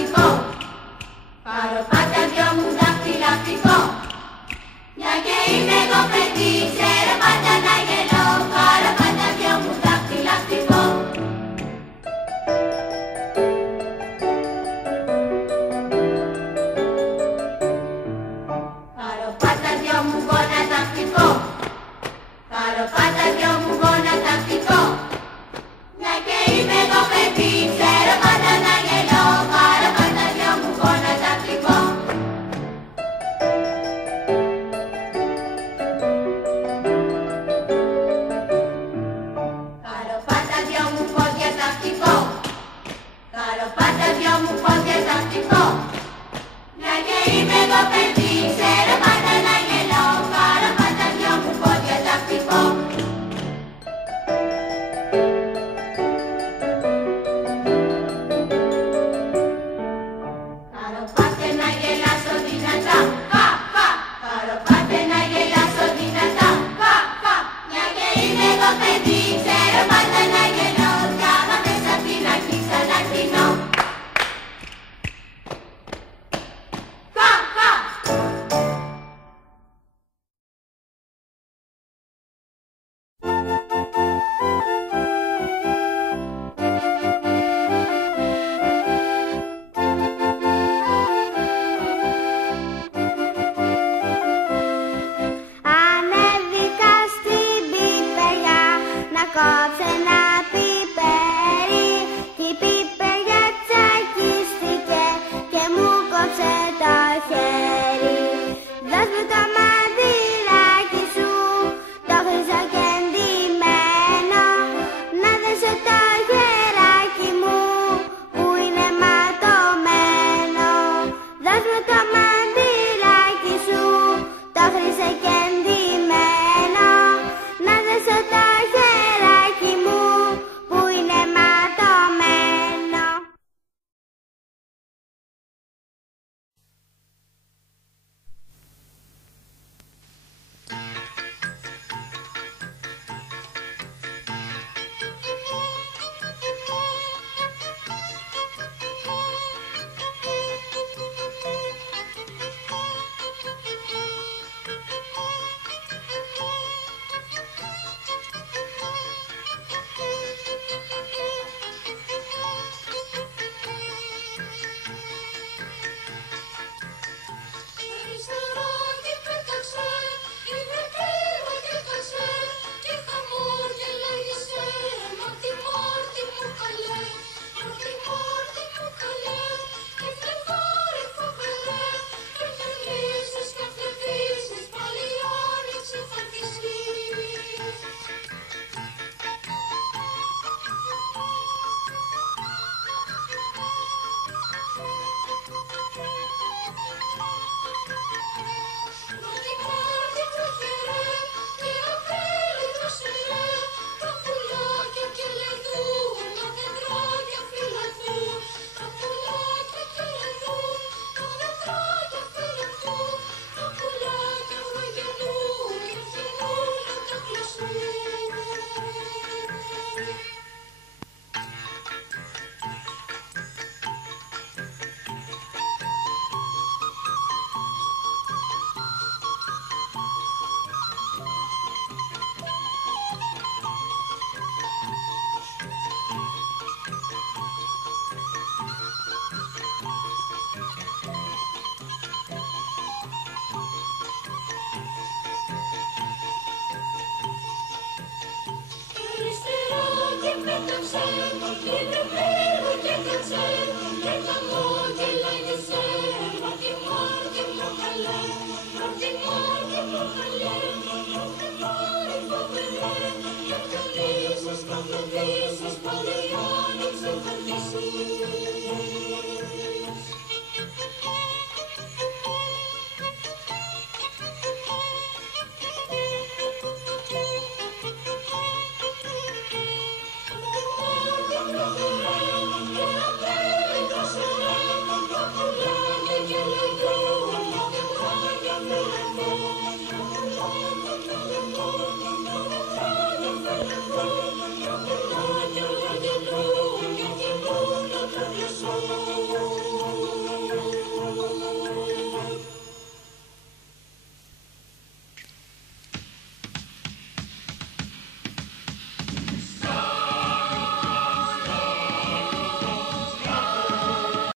δακτυλακτικό. Πάρω πάντα δυο μου δακτυλακτικό. Μια και είμαι εγώ παιδί, ξέρω πάντα να γελώ. Πάρω πάντα δυο μου δακτυλακτικό. Πάρω πάντα δυο μου γονατακτικό. Πάρω πάντα δυο μου γονατακτικό. Μια και είμαι εγώ παιδί, ξέρω πάντα να γελώ. Πάρω πάντα δυο μου γονατακτικό. Πάρω πάντα δυο μου πόδια τακτικό. Πάρω πάντα δυο μου πόδια τακτικό. Μια και είμαι εγώ παιδί, ξέρω πάντα να γελώ. Πάρω πάντα δυο μου πόδια τακτικό. Πάρω πάτε να γελάσω δυνατά. Χα, χα. Πάρω πάτε να γελάσω δυνατά. Χα, χα. Μια και είμαι εγώ παιδί, ξέρω πάντα να γελώ. Κι άμα θες απ' την αρχή ξαναρχινώ. Χα, χα. Ανέβηκα στην πιπεριά να κόψω ένα πιπέρι. Κι η πιπεριά τσακίστηκε και μου κόψε το χέρι. Δώσ' μου το μαντιλάκι σου, το χρυσοκεντημένο, να δέσω το χεράκι μου που είναι ματωμένο. Δώσ' μου το μαντιλάκι σου, το χρυσοκεντημένο, να δέσω το χεράκι μου που είναι ματωμένο. Αριστερά και πέταξε, είναι πέρα και κάτσε, και χαμόγελαγεσαι. Μάρτι, Μάρτι μου καλέ, Μάρτι, Μάρτι μου καλέ, και φλεβάρι φοβερέ, και γεμίζεις και φλεβίζεις, πάλι άνοιξε θα αρχίσεις. Μάρτι, Μάρτι τροχερέ, και Απρίλη δροσερέ, τα πουλάκια κελεδούν, τα δεντράκια φυλαχθούν. Τα πουλάκια κελεδούν, τα δεντράκια φυλαχθούν. Τα πουλάκια βρογενούν και βγαίνουν να τα κλειστούν. Αριστερά και πέταξε, είναι πέρα και κάτσε,